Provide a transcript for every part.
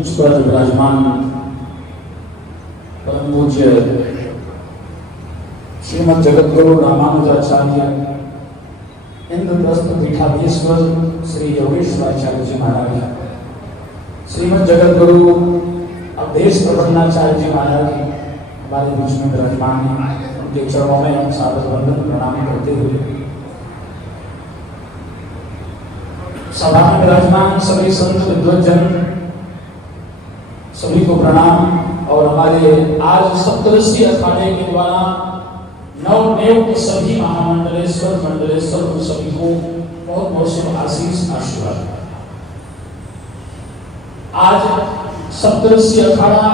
मंच पर विराजमान परम पूज्य श्रीमद जगद्गुरु रामानुजाचार्य इंद्रप्रस्थ पीठाधीश्वर श्री योगेश्वराचार्य जी महाराज, श्रीमद जगद्गुरु अवधेश प्रबंधाचार्य जी महाराज हमारे बीच में विराजमान हैं। उनके चरणों में हम सादर वंदन प्रणाम करते हुए सभा में विराजमान सभी संत विद्वज्जन सभी को प्रणाम। और हमारे आज सप्तऋषि अखाड़े के द्वारा नवनियुक्त सभी महामंडलेश्वर मंडलेश्वर को सभी को बहुत बहुत शुभ आशीष आशीर्वाद। आज सप्तऋषि अखाड़ा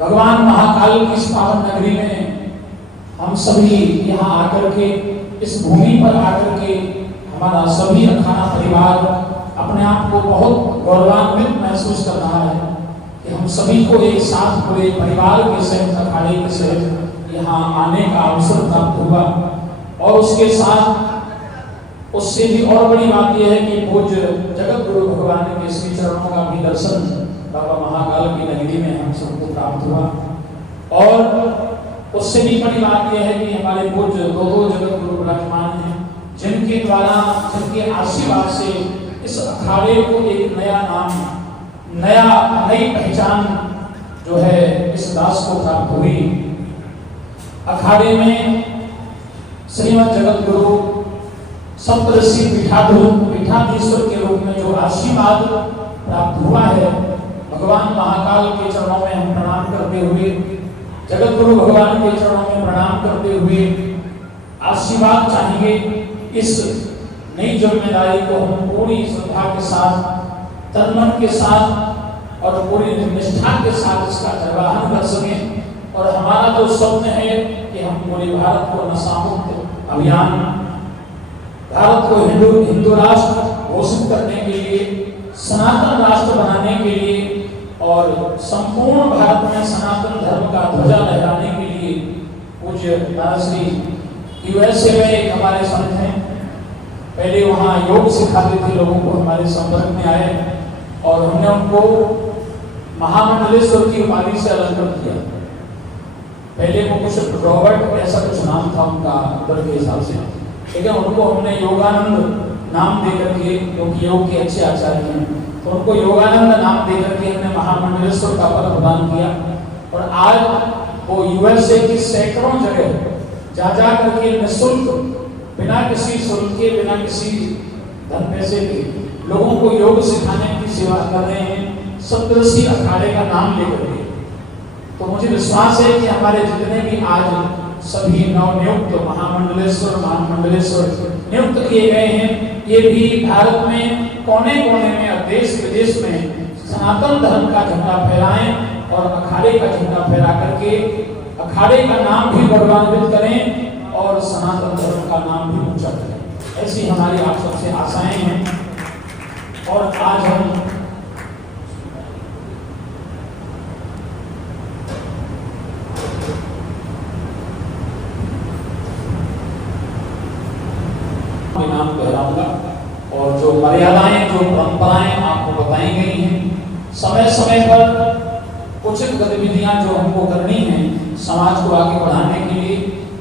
भगवान महाकाल की इस पावन नगरी में हम सभी यहाँ आकर के इस भूमि पर आकर के हमारा सभी अखाड़ा परिवार अपने आप को बहुत गौरवान्वित महसूस कर रहा है कि हम सभी को एक साथ पूरे परिवार के सहित अखाड़े के सहित यहाँ आने का अवसर प्राप्त हुआ। और उसके साथ उससे भी और बड़ी बात यह है कि पूज्य जगत गुरु भगवान के श्री चरणों का भी दर्शन बाबा महाकाल की नगरी में हम सबको प्राप्त हुआ। और उससे भी बड़ी बात यह है कि हमारे पूज्य दो जगत गुरु विराजमान हैं, जिनके द्वारा जिनके आशीर्वाद से इस अखाड़े को एक नया नाम नई पहचान जो है इस दास को प्राप्त हुई। अखाड़े में श्रीमद जगत गुरु सप्तऋषि पीठाधीश्वर के रूप में जो आशीर्वाद प्राप्त हुआ है, भगवान महाकाल के चरणों में हम प्रणाम करते हुए, जगत गुरु भगवान के चरणों में प्रणाम करते हुए आशीर्वाद चाहेंगे। इस नई जिम्मेदारी को हम पूरी श्रद्धा के साथ, तन के साथ और पूरी निष्ठा के साथ इसका निर्वहन कर सकें। और हमारा जो स्वप्न है कि हम पूरे भारत को नशा मुक्त अभियान, भारत को हिंदू राष्ट्र घोषित करने के लिए, सनातन राष्ट्र बनाने के लिए और संपूर्ण भारत में सनातन धर्म का ध्वजा लहराने के लिए पूज्य श्री यूएसए में एक हमारे संत हैं, पहले वहाँ योग सिखाते थे लोगों को, हमारे संपर्क में आए और हमने उनको महामंडलेश्वर की उपाधि से अलंकृत किया। पहले वो कुछ रॉबर्ट ऐसा कुछ नाम था उनका उधर के हिसाब से, लेकिन उनको हमने योगानंद नाम दे करके, क्योंकि योग के अच्छे आचार्य हैं, तो उनको योगानंद नाम दे करके हमने महामंडलेश्वर का पद प्रदान किया। और आज वो यूएसए की सैकड़ों जगह जा करके निःशुल्क, बिना किसी शुल्क के, बिना किसी धन पैसे के लोगों को योग सिखाने की सेवा कर रहे हैं, सप्तऋषि अखाड़े का नाम लेकर के। तो मुझे विश्वास है कि हमारे जितने भी आज सभी नवनियुक्त महामंडलेश्वर नियुक्त किए गए हैं, ये भी भारत में कोने कोने में, देश विदेश में सनातन धर्म का झंडा फहराएं और अखाड़े का झंडा फहरा करके अखाड़े का नाम भी गौरवान्वित करें और सनातन धर्म का नाम भी ऊंचा करें। ऐसी हमारी आप सबसे आशाएं हैं। और आज हम नाम दोहराऊंगा और जो मर्यादाएं, जो परंपराएं आपको बताई गई हैं, समय समय पर उचित गतिविधियां जो हमको करनी है समाज को आगे बढ़ाने के लिए,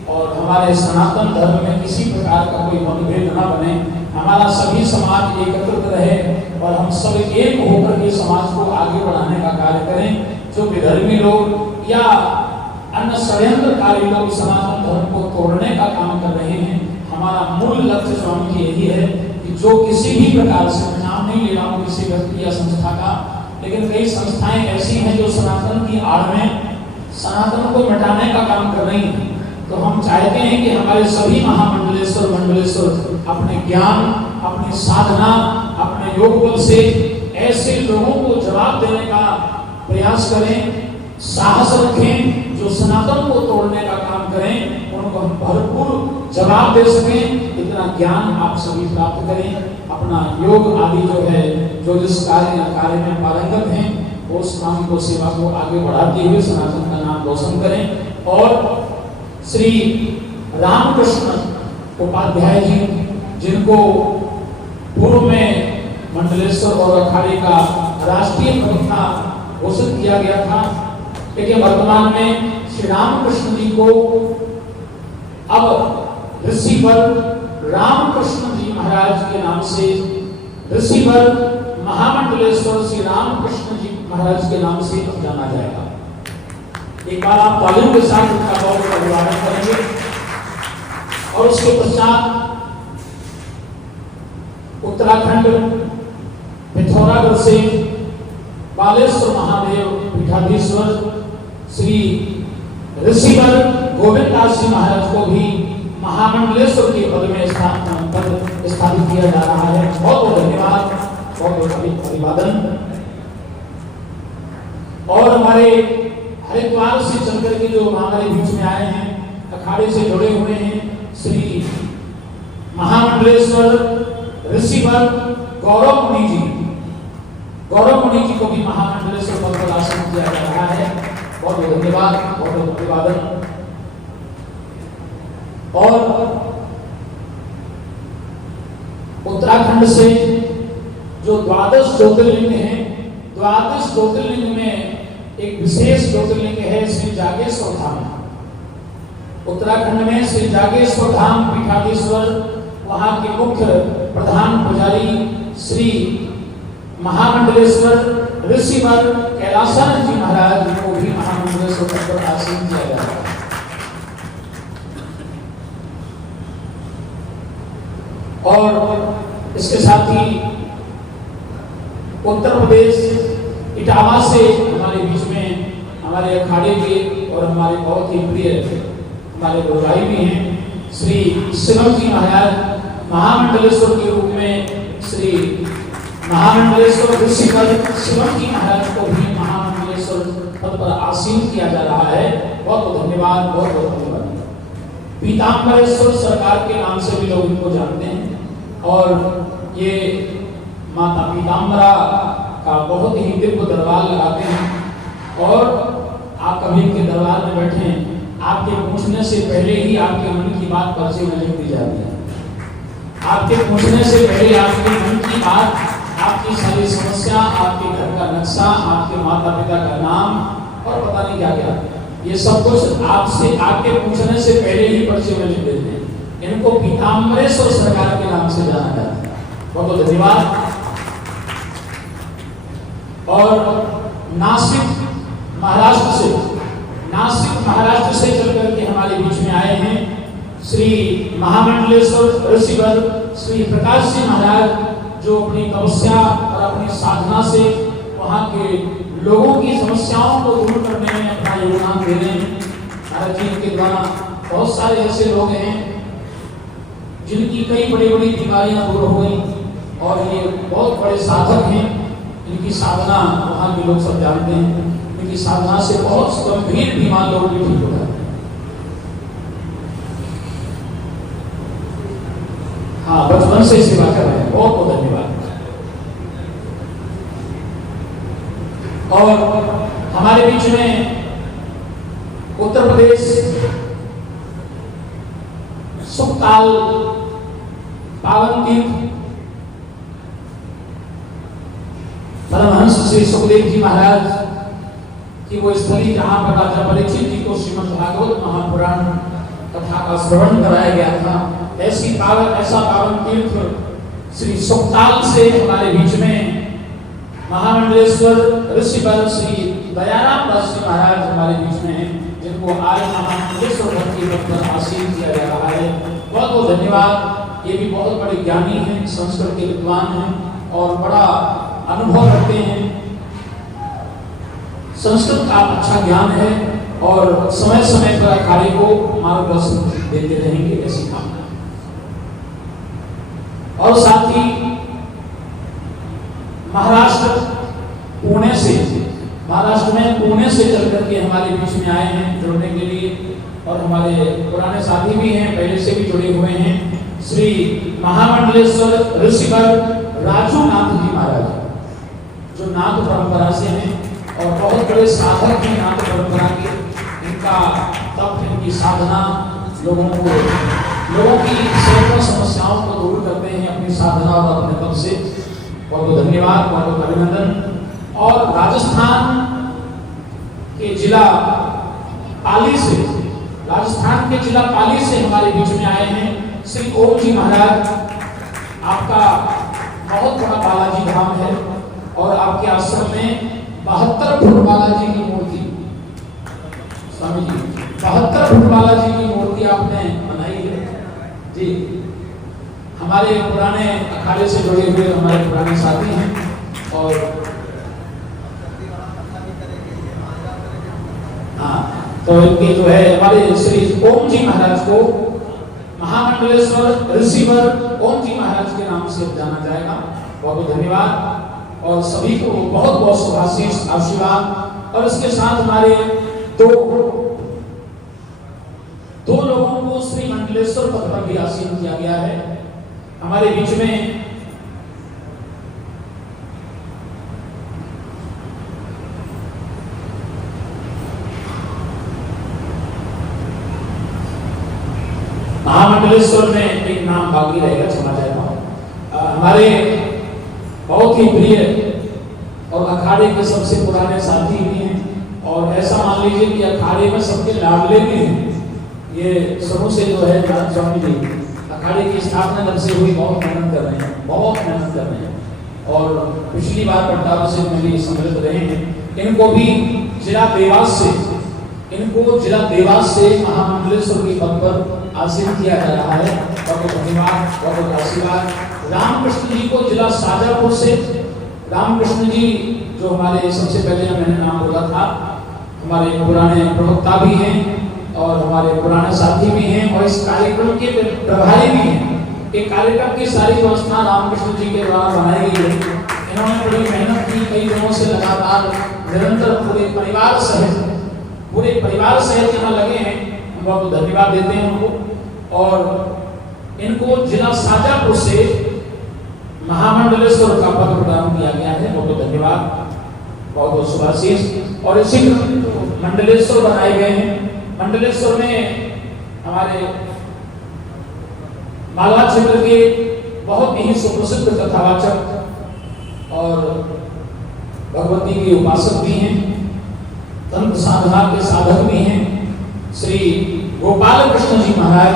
और हमारे सनातन धर्म में किसी प्रकार का कोई मतभेद न बने, हमारा सभी समाज एकत्रित रहे और हम सब एक होकर के समाज को आगे बढ़ाने का कार्य करें। जो विधर्मी लोग या अन्य षड्यंत्रकारी लोग सनातन धर्म को तोड़ने का काम कर रहे हैं, हमारा मूल लक्ष्य स्वामी जी यही है कि जो किसी भी प्रकार से, नाम नहीं ले रहा हूँ किसी व्यक्ति या संस्था का, लेकिन कई संस्थाएं ऐसी हैं जो सनातन की आड़ में सनातन को मिटाने का काम कर रही हैं। तो हम चाहते हैं कि हमारे सभी मंडलेश्वर अपने ज्ञान, अपनी साधना, अपने योग बल से ऐसे लोगों को जवाब देने का प्रयास करें, साहस रखें, जो सनातन को तोड़ने का काम करें, उनको हम भरपूर जवाब दे सकें। इतना ज्ञान आप सभी प्राप्त करें, अपना योग आदि जो है, जो जिस कार्य में पारंगत हैं, उस काम को, सेवा को आगे बढ़ाते हुए सनातन का नाम रोशन करें। और श्री रामकृष्ण उपाध्याय जी, जिनको पूर्व में महामंडलेश्वर और अखाड़े का राष्ट्रीय प्रवक्ता घोषित किया गया था। लेकिन वर्तमान में श्री रामकृष्ण जी को अब ऋषिवर रामकृष्ण जी महाराज के नाम से, ऋषिवर महामंडलेश्वर श्री रामकृष्ण जी महाराज के नाम से जाना जाएगा। एक बार आप तालियों के साथ उनका बहुत अभिवादन करेंगे। और उसके पश्चात उत्तराखंड पिथौरागढ़ से बालेश्वर महादेव पीठाधीश्वर श्री ऋषिवर गोविंद दास जी महाराज को भी महामंडलेश्वर के पद में स्थापित किया जा रहा है। बहुत बहुत धन्यवाद, बहुत बहुत अभिवादन। और हमारे हरिद्वार से चलकर के जो हमारे बीच में आए हैं, अखाड़े से जुड़े हुए हैं, श्री महामंडलेश्वर ऋषिवर गौरव मुनि जी, गौरव मुनि जी को भी महामंडलेश्वर पद पर आसन किया जा रहा है। बहुत बहुत धन्यवाद, बहुत बहुत अभिवादन। और उत्तराखंड से जो 12 ज्योतिर्लिंग हैं, 12 ज्योतिर्लिंग में एक विशेष ज्योतिर्लिंग है श्री जागेश्वर धाम। उत्तराखंड में श्री जागेश्वर धाम पीठाधीश्वर, वहां के मुख्य प्रधान पुजारी श्री महामंडलेश्वर ऋषिवर कैलासानंद जी महाराज को भी महामंडलेश्वर पद पर आसीन किया जा रहा है। और इसके साथ ही उत्तर प्रदेश इटावा से हमारे बीच में हमारे अखाड़े के और हमारे बहुत ही प्रिय हमारे गुरुभाई भी हैं, श्री शिवम जी महाराज महामंडलेश्वर के रूप में श्री महामंडलेश्वर ऋषिवर शिवम जी महाराज को भी महामंडलेश्वर पद पर आसीन किया जा रहा है। बहुत बहुत धन्यवाद, बहुत बहुत धन्यवाद। पीताम्बरेश्वर सरकार के नाम से भी लोग इनको जानते हैं। और ये माता पीताम्बरा का बहुत ही दिव्य दरबार लगाते हैं। और आप कभी इनके दरबार में बैठे, आपके पूछने से पहले ही आपके मन की बात पर्चे में लिख दी जाती है। आपके पूछने से पहले आपके मन की बात, आपकी सारी समस्या, आपके घर का नक्शा, आपके माता पिता का नाम और पता नहीं क्या क्या, ये सब कुछ आपसे आपके पूछने से पहले ही पर्चे में लिख देते हैं। इनको पीताम्बरेश्वर सरकार के नाम से जाना जाता है। बहुत बहुत धन्यवाद। और नासिक महाराष्ट्र से चलकर के हमारे बीच में आए हैं श्री महामंडलेश्वर ऋषिवर श्री प्रकाश जी महाराज, जो अपनी तपस्या और अपनी साधना से वहाँ के लोगों की समस्याओं को दूर करने में अपना योगदान दे रहे हैं। महाराज जी के द्वारा बहुत सारे ऐसे लोग हैं जिनकी कई बड़ी बड़ी बीमारियां दूर हो गई और ये बहुत बड़े साधक हैं। इनकी साधना वहाँ के लोग सब जानते हैं। इनकी साधना से बहुत गंभीर बीमार लोग भी ठीक हो जाते हैं। हाँ, बचपन से सेवा कर रहे हैं। बहुत बहुत धन्यवाद। और हमारे बीच में उत्तर प्रदेश सुखताल पावन तीर्थ परमहंस श्री सुखदेव जी महाराज की वो स्थली जहां पर राजा परीक्षित जी को श्रीमद् भागवत महापुराण कथा का श्रवण कराया गया था, ऐसा पावन तीर्थ श्री सुखताल से हमारे बीच में महामंडलेश्वर ऋषिवर श्री दयाराम दास जी महाराज हमारे बीच में हैं, जिनको आज महामंडलेश्वर भक्ति पद पर आसीन किया जा रहा है। बहुत बहुत धन्यवाद। ये भी बहुत बड़े ज्ञानी हैं, संस्कृत के विद्वान हैं और बड़ा अनुभव रखते हैं। संस्कृत का अच्छा ज्ञान है और समय समय पर अखाड़े को मार्गदर्शन देते रहेंगे, ऐसी कामना। और साथ ही महाराष्ट्र में पुणे से चलकर के हमारे बीच में आए हैं जुड़ने के लिए, और हमारे पुराने साथी भी हैं, पहले से भी जुड़े हुए हैं, श्री महामंडलेश्वर ऋषिवर राजू नाथ जी महाराज, जो नाथ परंपरा से हैं और बहुत बड़े साधक हैं नाथ परंपरा के। इनका तप, इनकी साधना लोगों की सैकड़ों समस्याओं को दूर करते हैं अपनी साधना और अपने तप से। बहुत बहुत धन्यवाद, बहुत बहुत अभिनंदन। और राजस्थान के जिला पाली से, राजस्थान के जिला पाली से हमारे बीच में आए हैं श्री ओम जी महाराज। आपका बहुत बड़ा बालाजी धाम है और आपके आश्रम में 72 फुट बालाजी की मूर्ति, स्वामी जी 72 फुट बालाजी की मूर्ति आपने बनाई है जी। हमारे पुराने अखाड़े से जुड़े हुए हमारे पुराने साथी हैं और हाँ, तो इनके जो है हमारे श्री ओम जी महाराज को महामंडलेश्वर रिसीवर ओम जी महाराज के नाम से जाना जाएगा। बहुत बहुत धन्यवाद और सभी को बहुत बहुत शुभाशीष आशीर्वाद। और इसके साथ हमारे दो लोगों को श्री मंडलेश्वर पद पर भी आसीन किया गया है। हमारे बीच में महामंडलेश्वर में एक नाम बाकी रहेगा, क्षमा चाहता हमारे बहुत ही प्रिय और अखाड़े के सबसे पुराने साथी भी हैं और ऐसा मान लीजिए कि अखाड़े में सबके लाडले भी हैं। ये शुरू से जो है स्वामी जी अखाड़े की स्थापना जब से हुई बहुत मेहनत कर रहे हैं, बहुत मेहनत कर रहे हैं और पिछली बार पट्टाभ से मेरी सम्मिलित रहे हैं। इनको भी जिला देवास से महामंडलेश्वर के पद पर आसीन किया जा रहा है। बहुत धन्यवाद, बहुत आशीर्वाद। रामकृष्ण जी को जिला शाजापुर से, रामकृष्ण जी जो हमारे सबसे पहले मैंने नाम बोला था, हमारे पुराने प्रवक्ता भी हैं और हमारे पुराने साथी भी हैं और इस कार्यक्रम के प्रभारी भी हैं। एक कार्यक्रम की सारी व्यवस्था रामकृष्ण जी के द्वारा बनाई गई है। इन्होंने बड़ी मेहनत की, कई दिनों से लगातार निरंतर पूरे परिवार सहित यहाँ लगे हैं। हम बहुत धन्यवाद देते हैं उनको। और इनको जिला शाजापुर से महामंडलेश्वर का पद प्रदान किया गया है। बहुत बहुत धन्यवाद, बहुत बहुत शुभाशीष। और इसी मंडलेश्वर बनाए गए हैं। मंडलेश्वर में हमारे मालवा क्षेत्र के बहुत ही सुप्रसिद्ध कथावाचक और भगवती के उपासक भी हैं, तंत्र साधना के साधक भी हैं, श्री गोपाल कृष्ण जी महाराज।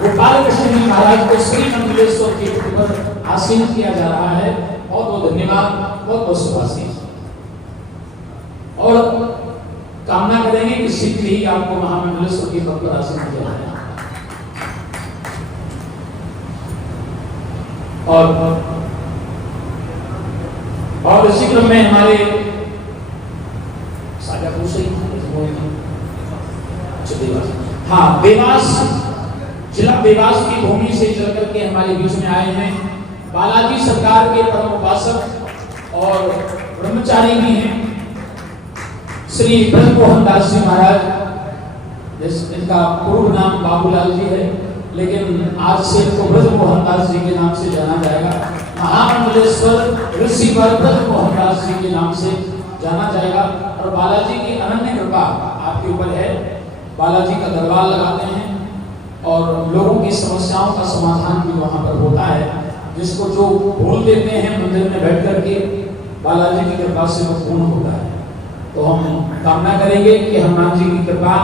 गोपाल कृष्ण जी महाराज को श्री मंडलेश्वर के ऊपर आसीन किया जा रहा है। बहुत बहुत धन्यवाद, बहुत बहुत शुभाशीष। और कामना करेंगे कि शीघ्र ही आपको महामंडलेश्वर के पद पर आसीन किया जाए। और इसी क्रम में हमारे शाजापुर से हाँ, देवास, जिला देवास की भूमि से चल करके हमारे बीच में आए हैं बालाजी सरकार के परम उपासक और ब्रह्मचारी भी हैं श्री ब्रजमोहन दास जी महाराज। इनका पूर्व नाम बाबूलाल जी है, लेकिन आज से इनको ब्रजमोहन दास जी के नाम से जाना जाएगा। महामंडलेश्वर रिसीवर ब्रजमोहन दास जी के नाम से जाना जाएगा। और बालाजी की अनन्य कृपा आपके ऊपर है। बालाजी का दरबार लगाते हैं और लोगों की समस्याओं का समाधान भी वहाँ पर होता है। जिसको जो भूल देते हैं मंदिर में बैठ करके, बालाजी की कृपा से वो पूर्ण होता है। तो हम कामना करेंगे कि हनुमान जी की कृपा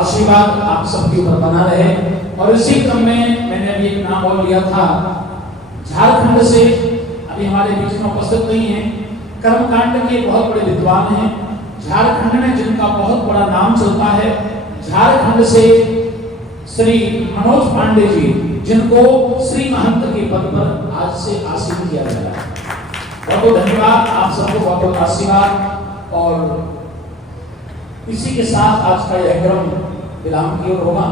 आशीर्वाद आप सबके ऊपर बना रहे। और इसी क्रम में मैंने अभी एक नाम और लिया था झारखंड से, अभी हमारे बीच में उपस्थित नहीं है, कर्मकांड के बहुत बड़े विद्वान हैं झारखंड में, जिनका बहुत बड़ा नाम चलता है। झारखंड से श्री मनोज पांडे जी, जिनको श्री महंत के पद पर आज से आसीन किया गया है। बहुत बहुत धन्यवाद, आप सबको बहुत बहुत आशीर्वाद। और इसी के साथ आज का यह क्रम विराम की ओर होगा।